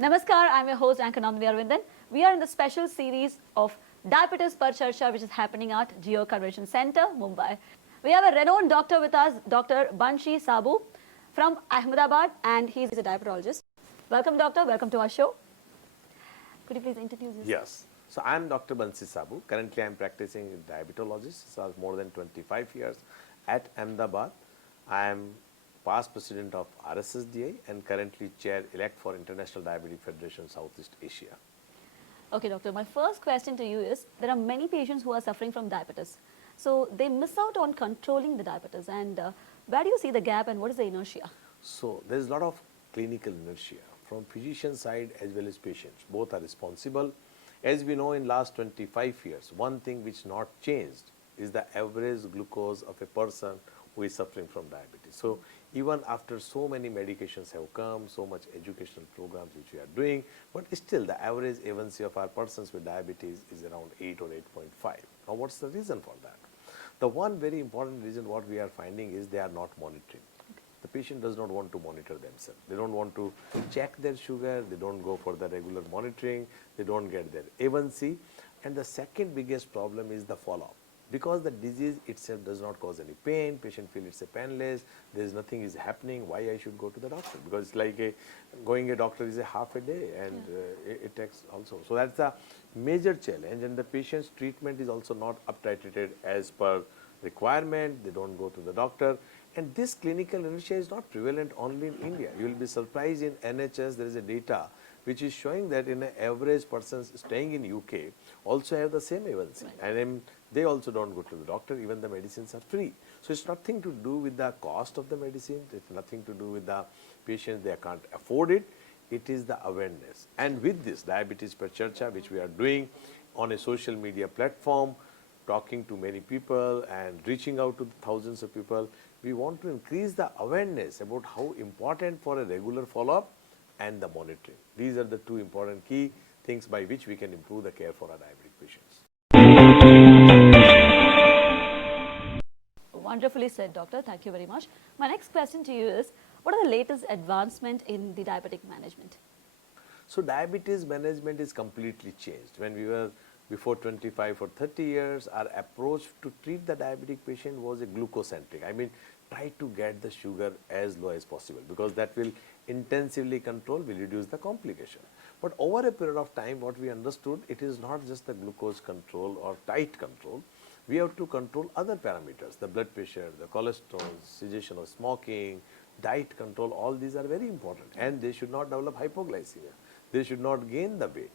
Namaskar, I'm your host 𝐁𝐚𝐧𝐬𝐡𝐢 𝐒𝐚𝐲. We are in the special series of Diabetes Per Charcha, which is happening at 𝐂𝐚𝐴 Convention Center, Mumbai. We have a renowned doctor with us, Dr. 𝐁𝐚𝐧𝐬𝐡𝐢 𝐒𝐚𝐲 from Ahmedabad, and he's a diabetologist. Welcome, doctor. Welcome to our show. Could you please introduce yourself? Yes. So I'm Dr. 𝐁𝐚𝐧𝐬𝐡𝐢 𝐒𝐚𝐲. Currently, I'm practicing diabetologist for more than 25 years at Ahmedabad. I am past president of RSSDI and currently chair elect for International Diabetic Federation Southeast Asia. Okay, doctor. My first question to you is, there are many patients who are suffering from diabetes. So they miss out on controlling the diabetes. And where do you see the gap and what is the inertia? So there's a lot of clinical inertia from physician side as well as patients. Both are responsible. As we know, in last 25 years, one thing which not changed is the average glucose of a person who is suffering from diabetes. So even after so many medications have come, so much educational programs which we are doing, but still the average A1C of our persons with diabetes is around 8 or 8.5. Now what's the reason for that? The one very important reason what we are finding is they are not monitoring. The patient does not want to monitor themselves. They don't want to check their sugar, they don't go for the regular monitoring, they don't get their A1C. And the second biggest problem is the follow-up. Because the disease itself does not cause any pain, patient feels it's a painless, there is nothing is happening, why I should go to the doctor? Because it's like going a doctor is a half a day and it takes also. So that's a major challenge, and the patient's treatment is also not up-titrated as per requirement, they don't go to the doctor. And this clinical inertia is not prevalent only in India. You will be surprised in NHS there is a data which is showing that in an average person staying in UK also have the same A1C. Right. And they also don't go to the doctor, even the medicines are free. So it's nothing to do with the cost of the medicine, it's nothing to do with the patients, they can't afford it. It is the awareness. And with this Diabetes Per Charcha, which we are doing on a social media platform, talking to many people and reaching out to thousands of people, we want to increase the awareness about how important for a regular follow-up and the monitoring. These are the two important key things by which we can improve the care for our diabetic patients. Wonderfully said, doctor. Thank you very much. My next question to you is, what are the latest advancements in the diabetic management? So diabetes management is completely changed. When we were before 25 or 30 years, our approach to treat the diabetic patient was a glucocentric. I mean, try to get the sugar as low as possible, because that will intensively control, will reduce the complication. But over a period of time, what we understood, it is not just the glucose control or tight control. We have to control other parameters, the blood pressure, the cholesterol, cessation of smoking, diet control, all these are very important. And they should not develop hypoglycemia. They should not gain the weight.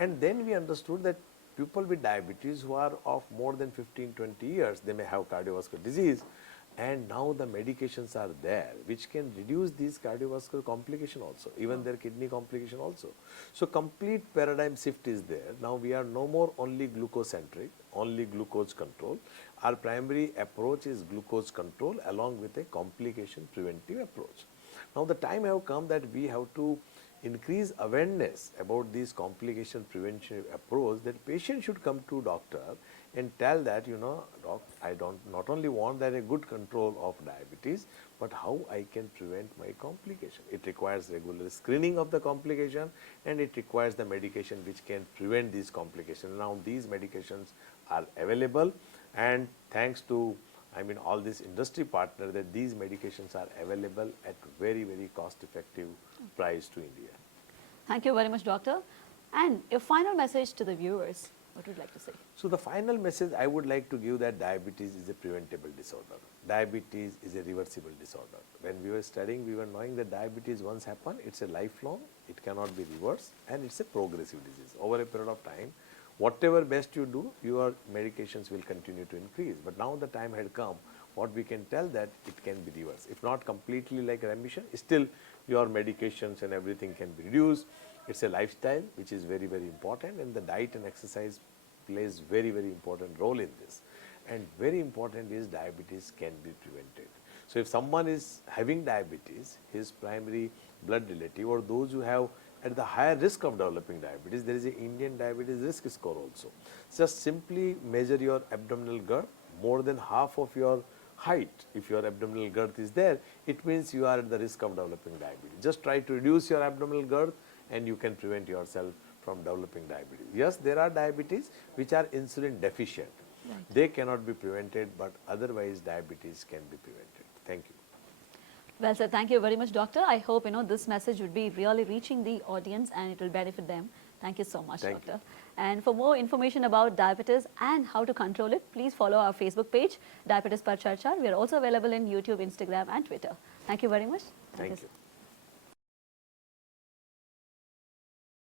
And then we understood that people with diabetes who are of more than 15-20 years, they may have cardiovascular disease, and now the medications are there which can reduce these cardiovascular complications also, even their kidney complication also. So complete paradigm shift is there. Now we are no more only glucocentric, only glucose control. Our primary approach is glucose control along with a complication preventive approach. Now the time have come that we have to increase awareness about this complication prevention approach, that patient should come to doctor and tell that, you know, doc, I don't not only want that a good control of diabetes, but how I can prevent my complication. It requires regular screening of the complication, and it requires the medication which can prevent these complications. Now these medications are available, and thanks to all this industry partner, that these medications are available at very, very cost effective price to India. Thank you very much, doctor. And your final message to the viewers, what would you like to say? So the final message I would like to give, that diabetes is a preventable disorder. Diabetes is a reversible disorder. When we were studying, we were knowing that diabetes once happened, it's a lifelong, it cannot be reversed, and it's a progressive disease. Over a period of time, whatever best you do, your medications will continue to increase. But now the time had come, what we can tell that it can be reversed. If not completely like remission, still your medications and everything can be reduced. It's a lifestyle which is very, very important, and the diet and exercise plays very, very important role in this. And very important is diabetes can be prevented. So if someone is having diabetes, his primary blood relative or those who have at the higher risk of developing diabetes, there is an Indian diabetes risk score also. Just simply measure your abdominal girth, more than half of your height. If your abdominal girth is there, it means you are at the risk of developing diabetes. Just try to reduce your abdominal girth and you can prevent yourself from developing diabetes. Yes, there are diabetes which are insulin deficient. Right. They cannot be prevented, but otherwise diabetes can be prevented. Thank you. Well, sir, thank you very much, doctor. I hope this message would be really reaching the audience and it will benefit them. Thank you so much, Thank doctor. And for more information about diabetes and how to control it, please follow our Facebook page, Diabetes Par Charcha. We are also available in YouTube, Instagram, and Twitter. Thank you very much. Thank you.